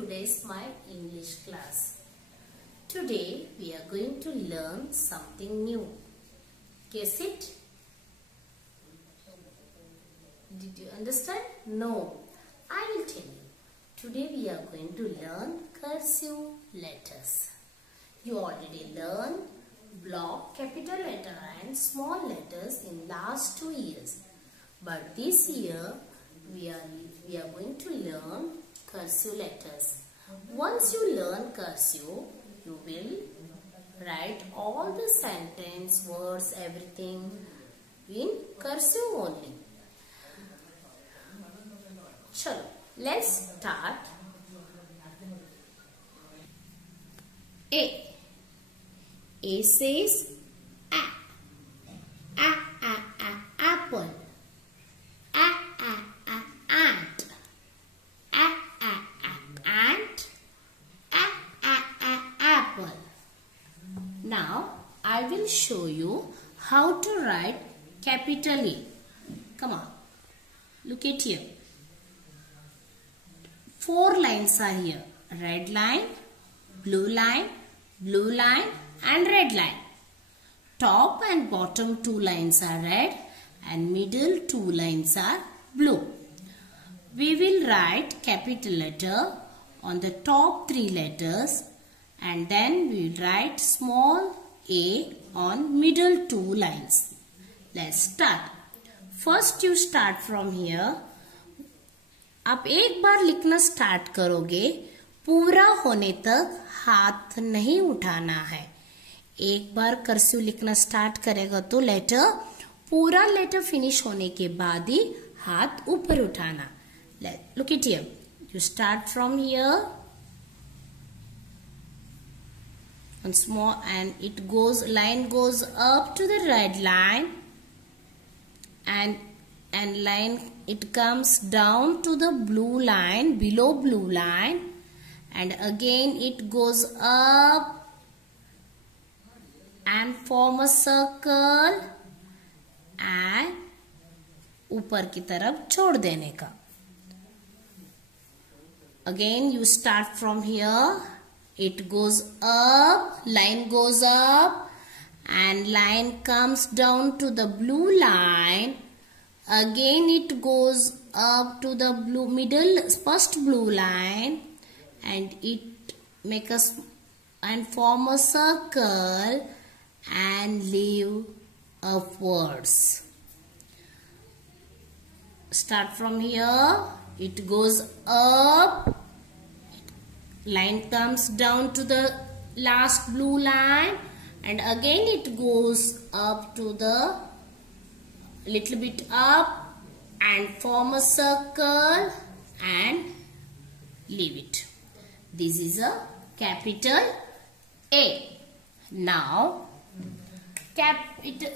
today's my English class. Today we are going to learn something new. Guess it? Did you understand? No. I will tell you. Today we are going to learn cursive letters. You already learned block, capital letter and small letters in last 2 years. But this year we are going to learn cursive letters. Once you learn cursive, you will write all the sentence, words, everything in cursive only. Chalo, let's start. A. A says a. Apple. Ant. Ant. Apple. Now I will show you how to write capital A. Come on. Look at here. 4 lines are here. Red line, blue line, and red line. Top and bottom 2 lines are red and middle 2 lines are blue. We will write capital letter on the top 3 letters and then we will write small a on middle 2 lines. Let's start. First you start from here. आप एक बार लिखना start करोगे, पूरा होने तक हाथ नहीं उठाना है. एक बार कर्सिव लिखना स्टार्ट करेगा तो पूरा लेटर फिनिश होने के बाद ही हाथ ऊपर उठाना. Look at here. You start from here and small and line goes up to the red line and line it comes down to the blue line, below blue line, and again it goes up and form a circle and ऊपर की तरफ छोड़ देने का. Again you start from here. It goes up, line goes up and line comes down to the blue line. Again it goes up to the first blue line and it form a circle and leave upwards. Start from here. It goes up. Line comes down to the last blue line and again it goes up to the little bit up and form a circle and leave it. This is a capital A. Now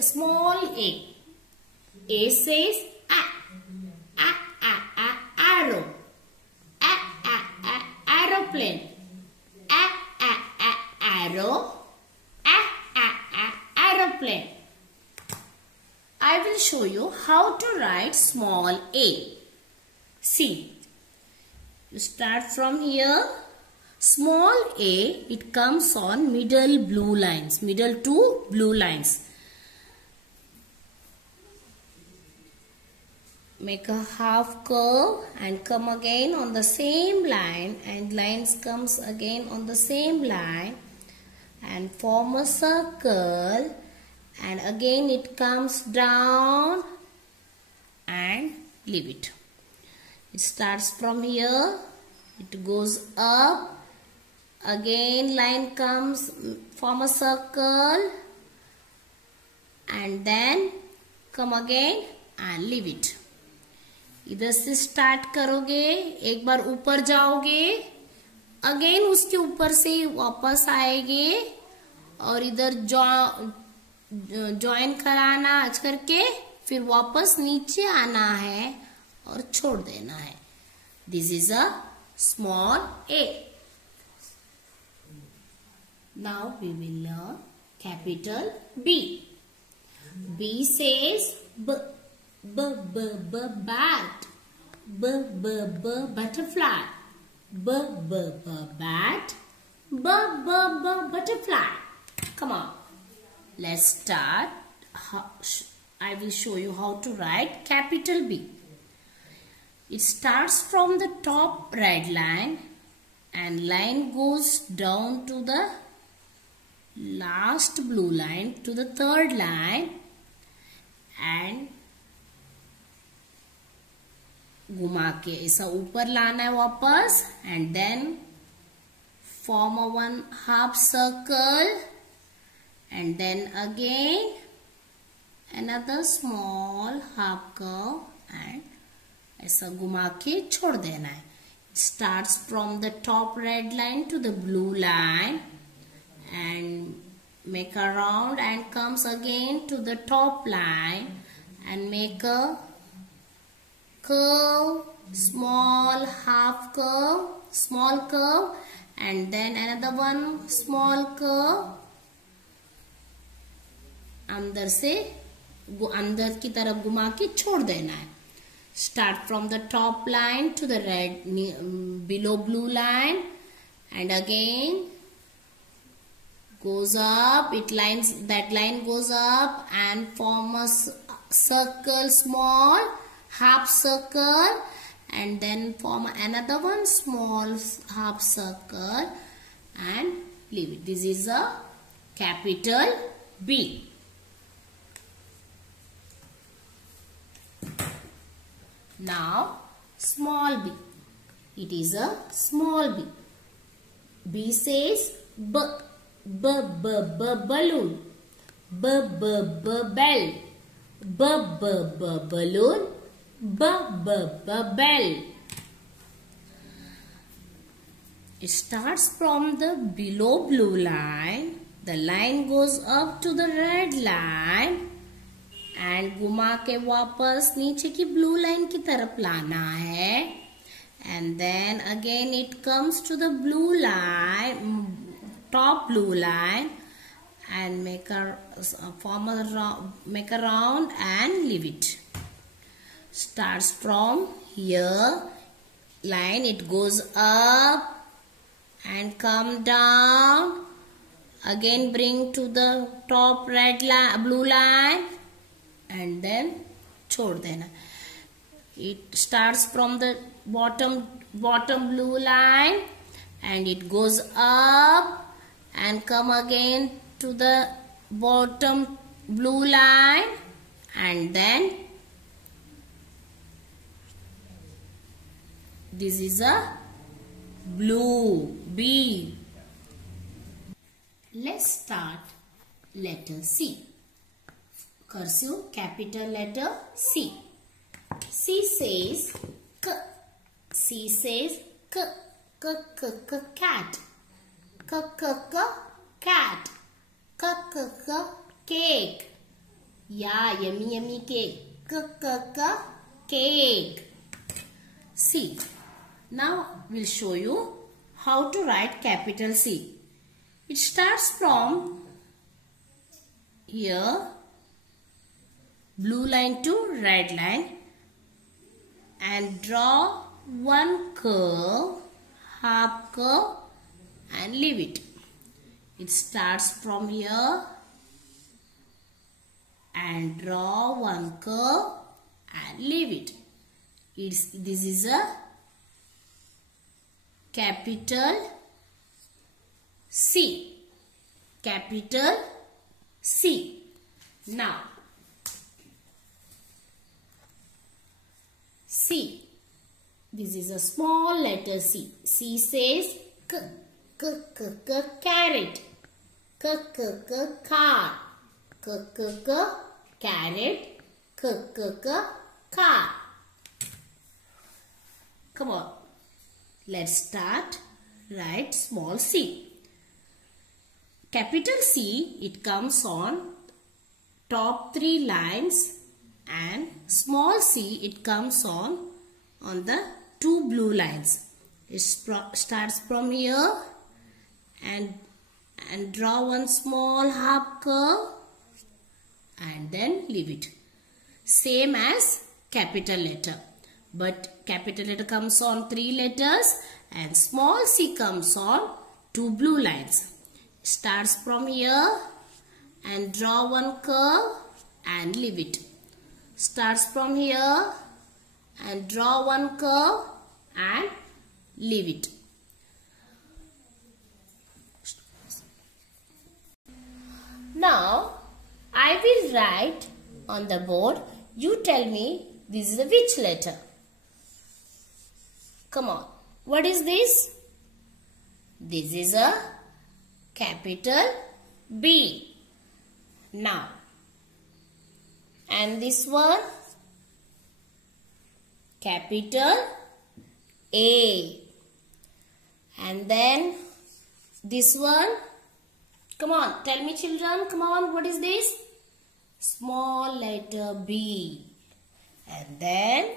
small a. A says arrow. Aeroplane. Arrow. Aeroplane. I will show you how to write small a. See, you start from here. Small a, it comes on middle blue lines, middle 2 blue lines. Make a half curve and come again on the same line and lines comes again on the same line and form a circle. And again it comes down and leave it. It starts from here. It goes up. Again line comes, form a circle. And then come again and leave it. इधर से start करोगे, एक बार ऊपर जाओगे, again उसके ऊपर से वापस आएगे और इधर ज्वाइन कराना आज करके फिर वापस नीचे आना है और छोड़ देना है. This is a small A. Now we will learn capital B. B says bat. Butterfly. B, B, B, bat. B, B, B, butterfly. Come on. Let's start. I will show you how to write capital B. It starts from the top red line and line goes down to the last blue line to the third line and घुमा के ऐसा ऊपर लाना है वापस and then form a one half circle and then again another small half curve and ऐसा घुमा के छोड़ देना है. It starts from the top red line to the blue line and make a round and comes again to the top line and make a curve, small half curve, small curve and then another one small curve. अंदर से अंदर की तरफ घुमा के छोड़ देना है. Start from the top line to the red below blue line and again goes up. That line goes up and form a circle, small half circle and then form another one small half circle and leave it. This is a capital B. Now small b. It is a small b. B says b, b, b, b, balloon. B, b, b, bell. B, b, b, balloon. B, b, b, bell. It starts from the below blue line. The line goes up to the red line. And घुमा के वापस नीचे की blue line की तरफ लाना है. And then again it comes to the blue line, top blue line, and make a round and leave it. Starts from here, line it goes up and come down. Again bring to the top red line, blue line. And then छोड़ देना. It starts from the bottom blue line and it goes up and come again to the bottom blue line and then this is a blue B. Let's start letter C. Cursive capital letter C. C says k. C says k, k, k, k, cat. K, k, k, cat. K, k, k, cake. Yeah, yummy, yummy cake. K, k, k, cake. C. Now we'll show you how to write capital C. It starts from here, blue line to red line, and draw one curve, half curve, and leave it. It starts from here and draw one curve and leave it. This is a capital C. Capital C. Now C. This is a small letter C. C says k, k, k, k, carrot. K, k, k, car. K, k, k, carrot. K, k, k, car. Come on. Let's start. Write small c. Capital C, it comes on top three lines, and small c, it comes on the two blue lines. It starts from here and draw one small half curve and then leave it. Same as capital letter. but capital letter comes on 3 letters and small c comes on 2 blue lines. Starts from here and draw one curve and leave it. Starts from here and draw one curve and leave it. Now I will write on the board. You tell me this is a which letter. Come on. What is this? This is a capital B. Now, and this one, capital A. And then this one, come on, tell me children, come on, what is this? Small letter B. And then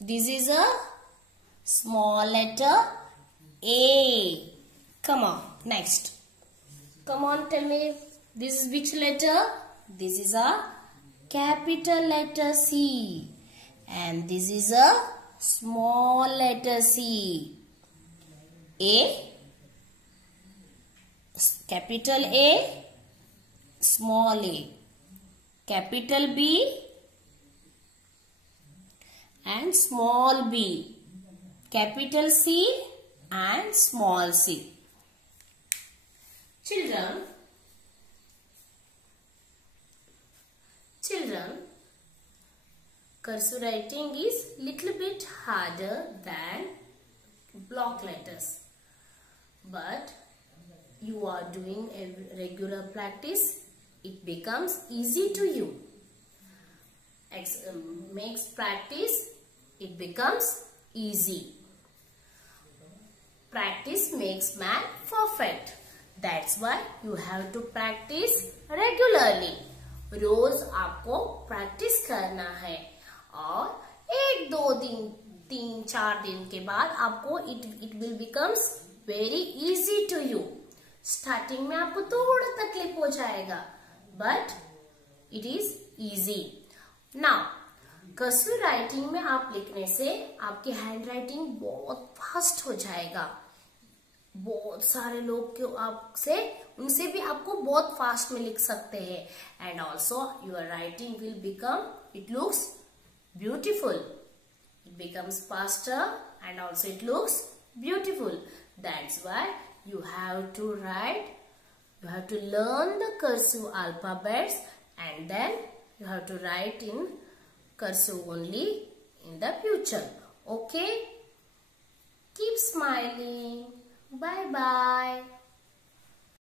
this is a small letter A. Come on, next. Come on, tell me, this is which letter? This is a capital letter C. And this is a small letter C. A, capital A, small a. Capital B and small b. Capital C and small c. Children, cursive writing is little bit harder than block letters. But you are doing a regular practice, it becomes easy to you. Makes practice, it becomes easy. Practice makes man perfect. That's why you have to practice regularly. रोज आपको practice करना है और 1, 2 दिन, 3, 4 दिन के बाद आपको it will becomes very easy to you. Starting में आपको थोड़ा तकलीफ हो जाएगा, but it is easy. Now, cursive writing में आप लिखने से आपकी हैंड राइटिंग बहुत फास्ट हो जाएगा. बहुत सारे लोग के आपसे उनसे भी आपको बहुत फास्ट में लिख सकते हैं. And also your writing will become, it looks beautiful. It becomes faster and also it looks beautiful. That's why you have to write, you have to learn the cursive alphabets and then you have to write in cursive only in the future. Okay? Keep smiling. Bye bye.